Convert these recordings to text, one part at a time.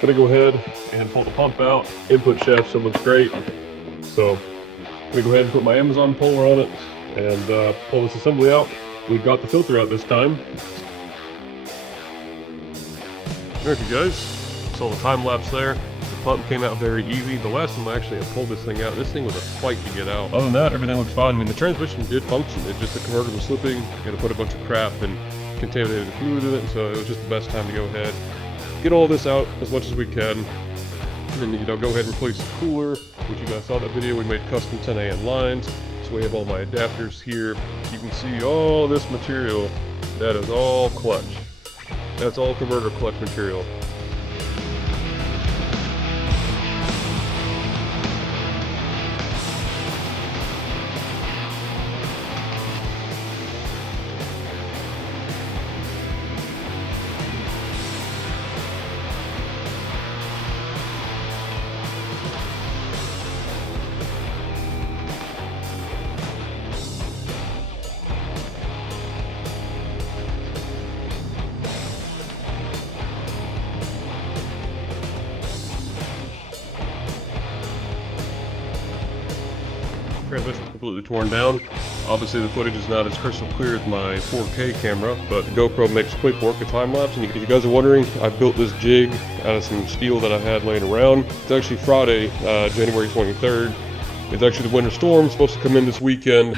Gonna go ahead and pull the pump out. Input shaft still looks great. So I'm gonna go ahead and put my Amazon puller on it and pull this assembly out. We've got the filter out this time. There you guys, saw the time lapse there. The pump came out very easy. The last time I actually pulled this thing out, this thing was a fight to get out. Other than that, everything looks fine. I mean, the transmission did function. It's just the converter was slipping. I had to put a bunch of crap and contaminated fluid in it, so it was just the best time to go ahead, get all this out as much as we can. And then, go ahead and replace the cooler, which you guys saw that video. We made custom 10AN lines. So we have all my adapters here. You can see all this material. That is all clutch. That's all converter clutch material. Transmission is completely torn down. Obviously the footage is not as crystal clear as my 4K camera, but the GoPro makes quick work of time lapse. And if you guys are wondering, I built this jig out of some steel that I had laying around. It's actually Friday, January 23rd. It's actually the winter storm, it's supposed to come in this weekend.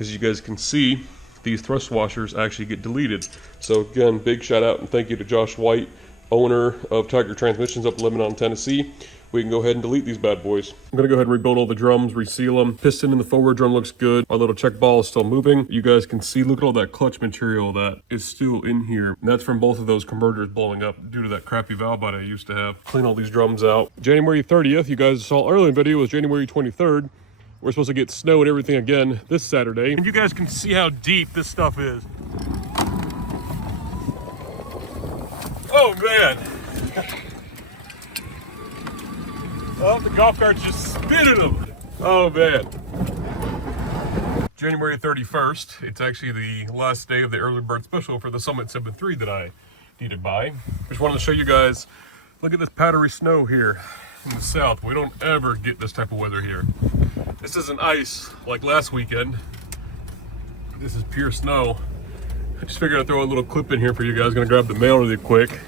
As you guys can see, these thrust washers actually get deleted. So again, big shout out and thank you to Josh White, owner of Tiger Transmissions up in Lebanon, Tennessee. We can go ahead and delete these bad boys. I'm gonna go ahead and rebuild all the drums, reseal them. Piston in the forward drum looks good. Our little check ball is still moving. You guys can see, look at all that clutch material that is still in here. And that's from both of those converters blowing up due to that crappy valve bite I used to have. Clean all these drums out. January 30th, you guys saw earlier in the video, was January 23rd. We're supposed to get snow and everything again this Saturday. And you guys can see how deep this stuff is. Oh man. Oh, the golf cart's just spinning them. Oh man. January 31st, it's actually the last day of the early bird special for the Summit 7.3 that I need to buy. Just wanted to show you guys, look at this powdery snow here in the south. We don't ever get this type of weather here. This isn't ice like last weekend. This is pure snow. I just figured I'd throw a little clip in here for you guys. Gonna grab the mail really quick.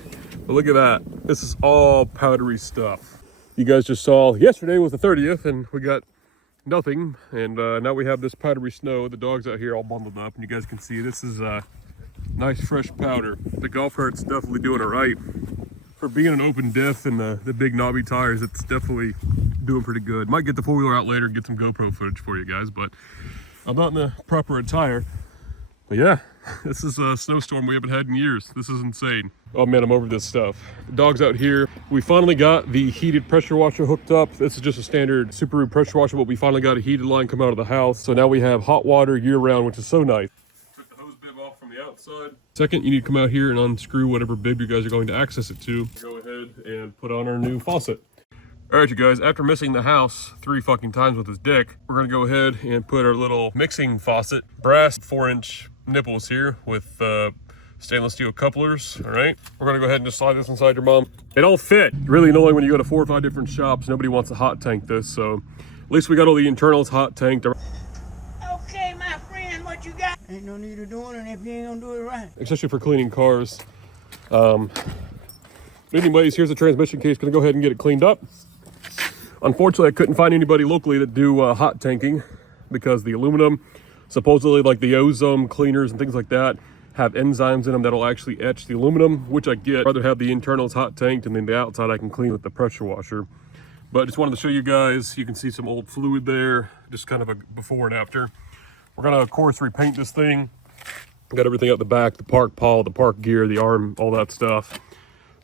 But look at that. This is all powdery stuff. You guys just saw yesterday was the 30th and we got nothing. And now we have this powdery snow. The dogs out here all bundled up and you guys can see this is nice fresh powder. The golf cart's definitely doing it right. For being an open diff and the big knobby tires, it's definitely doing pretty good. Might get the four-wheeler out later and get some GoPro footage for you guys, but I'm not in the proper attire. But yeah, this is a snowstorm we haven't had in years. This is insane. Oh man, I'm over this stuff. The dog's out here. We finally got the heated pressure washer hooked up. This is just a standard Subaru pressure washer, but we finally got a heated line come out of the house. So now we have hot water year round, which is so nice. Took the hose bib off from the outside. Second, you need to come out here and unscrew whatever bib you guys are going to access it to. Go ahead and put on our new faucet. All right, you guys, after missing the house 3 fucking times with his dick, we're gonna go ahead and put our little mixing faucet, brass 4-inch nipples here with stainless steel couplers. All right, we're gonna go ahead and just slide this inside your mom. They don't fit. Really annoying when you go to 4 or 5 different shops. Nobody wants to hot tank this, so at least we got all the internals hot tanked. Okay, my friend, what you got? Ain't no need of doing it if you ain't gonna do it right. Especially for cleaning cars. Anyways, here's the transmission case. Gonna go ahead and get it cleaned up. Unfortunately, I couldn't find anybody locally that do hot tanking because the aluminum, supposedly like the ozone cleaners and things like that, have enzymes in them that'll actually etch the aluminum, which I get. I'd rather have the internals hot tanked and then the outside I can clean with the pressure washer. But just wanted to show you guys, you can see some old fluid there, just kind of a before and after. We're gonna, of course, repaint this thing. Got everything out the back, the park pawl, the park gear, the arm, all that stuff.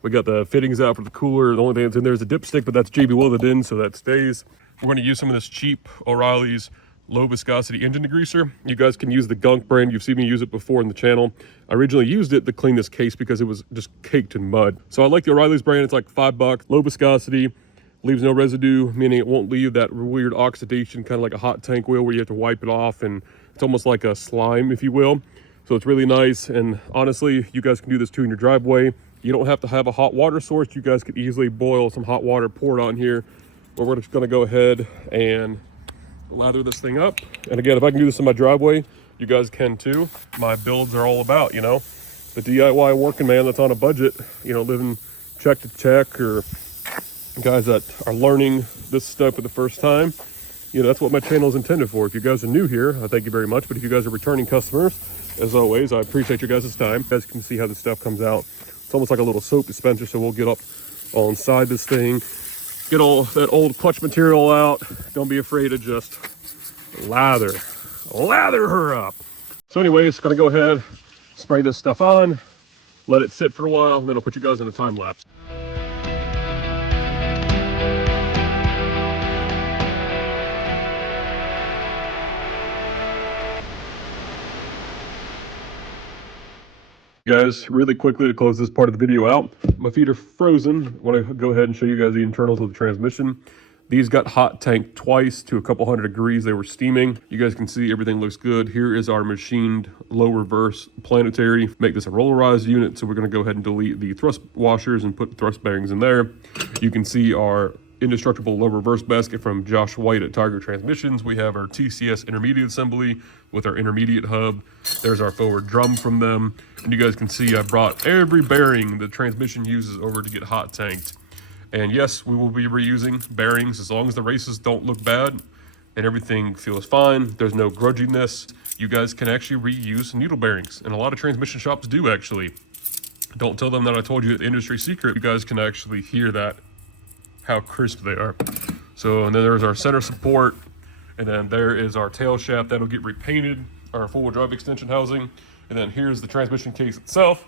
We got the fittings out for the cooler. The only thing that's in there is a dipstick, but that's JB welded in, so that stays. We're gonna use some of this cheap O'Reilly's low viscosity engine degreaser. You guys can use the Gunk brand. You've seen me use it before in the channel. I originally used it to clean this case because it was just caked in mud. So I like the O'Reilly's brand. It's like $5, low viscosity, leaves no residue, meaning it won't leave that weird oxidation, kind of like a hot tank wheel where you have to wipe it off, and it's almost like a slime, if you will. So it's really nice, and honestly, you guys can do this too in your driveway. You don't have to have a hot water source. You guys could easily boil some hot water, pour it on here. But we're just gonna go ahead and lather this thing up. And again, if I can do this in my driveway, you guys can too. My builds are all about, you know, the DIY working man that's on a budget, you know, living check to check, or guys that are learning this stuff for the first time. You know, that's what my channel is intended for. If you guys are new here, I thank you very much. But if you guys are returning customers, as always, I appreciate your guys' time. You guys can see how this stuff comes out. It's almost like a little soap dispenser. So we'll get up all inside this thing, get all that old clutch material out. Don't be afraid to just lather her up. So anyways, gonna go ahead, spray this stuff on, let it sit for a while, and then I'll put you guys in a time lapse. Guys, really quickly to close this part of the video out, my feet are frozen. I want to go ahead and show you guys the internals of the transmission. These got hot tanked twice to a couple hundred degrees. They were steaming. You guys can see everything looks good. Here is our machined low reverse planetary. Make this a rollerized unit, so we're going to go ahead and delete the thrust washers and put thrust bearings in there. You can see our indestructible low reverse basket from Josh White at Tiger Transmissions. We have our TCS intermediate assembly with our intermediate hub. There's our forward drum from them. And you guys can see I brought every bearing the transmission uses over to get hot tanked. And yes, we will be reusing bearings as long as the races don't look bad and everything feels fine. There's no grudginess. You guys can actually reuse needle bearings, and a lot of transmission shops do actually. Don't tell them that I told you the industry secret. You guys can actually hear that, how crisp they are. So, and then there's our center support, and then there is our tail shaft that'll get repainted, our four-wheel drive extension housing, and then here's the transmission case itself.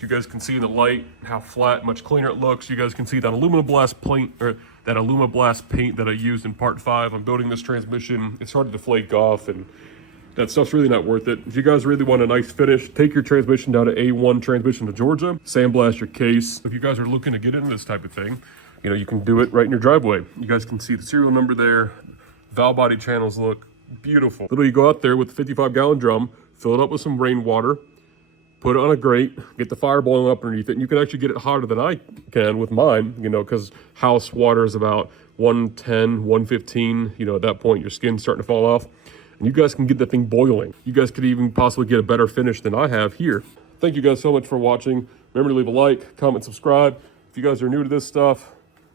You guys can see in the light how flat, much cleaner it looks. You guys can see that Alumablast paint, or that Alumablast paint that I used in part 5 on building this transmission. It's hard to flake off, and that stuff's really not worth it. If you guys really want a nice finish, take your transmission down to A1 Transmission to Georgia, sandblast your case. If you guys are looking to get into this type of thing, you know, you can do it right in your driveway. You guys can see the serial number there. Valve body channels look beautiful. Literally, you go out there with a 55-gallon drum, fill it up with some rainwater, put it on a grate, get the fire boiling up underneath it, and you can actually get it hotter than I can with mine, you know, because house water is about 110, 115. You know, at that point, your skin's starting to fall off. And you guys can get that thing boiling. You guys could even possibly get a better finish than I have here. Thank you guys so much for watching. Remember to leave a like, comment, subscribe. If you guys are new to this stuff,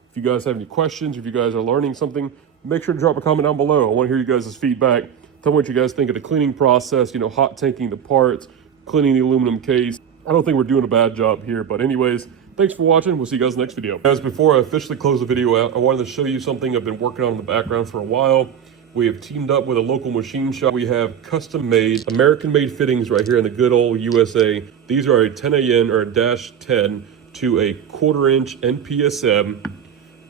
if you guys have any questions, if you guys are learning something, make sure to drop a comment down below. I want to hear you guys' feedback. Tell me what you guys think of the cleaning process, you know, hot tanking the parts, cleaning the aluminum case. I don't think we're doing a bad job here, but anyways, thanks for watching. We'll see you guys next video. Guys, before I officially close the video out, I wanted to show you something I've been working on in the background for a while. We have teamed up with a local machine shop. We have custom-made, American-made fittings right here in the good old USA. These are a 10AN or a -10 to a 1/4" NPSM.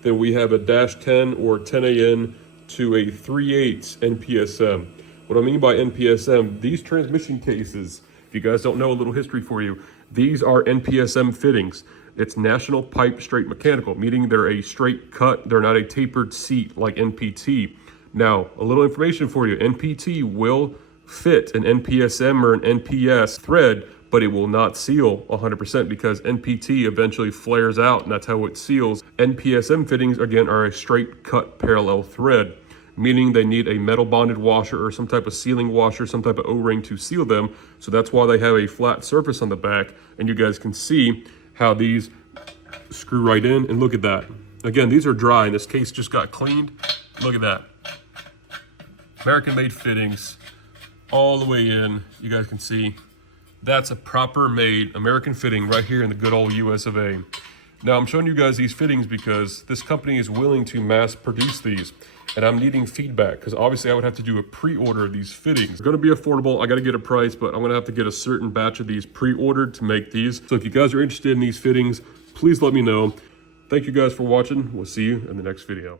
Then we have a -10 or 10AN to a 3/8 NPSM. What I mean by NPSM, these transmission cases, if you guys don't know, a little history for you, these are NPSM fittings. It's National Pipe Straight Mechanical, meaning they're a straight cut. They're not a tapered seat like NPT. Now, a little information for you. NPT will fit an NPSM or an NPS thread, but it will not seal 100% because NPT eventually flares out, and that's how it seals. NPSM fittings, again, are a straight cut parallel thread, meaning they need a metal bonded washer or some type of sealing washer, some type of O-ring to seal them. So that's why they have a flat surface on the back, and you guys can see how these screw right in, and look at that. Again, these are dry, and this case just got cleaned. Look at that. American made fittings all the way in. You guys can see that's a proper made American fitting right here in the good old US of A. Now I'm showing you guys these fittings because this company is willing to mass produce these, and I'm needing feedback because obviously I would have to do a pre-order of these fittings. They're going to be affordable. I got to get a price, but I'm going to have to get a certain batch of these pre-ordered to make these. So if you guys are interested in these fittings, please let me know. Thank you guys for watching. We'll see you in the next video.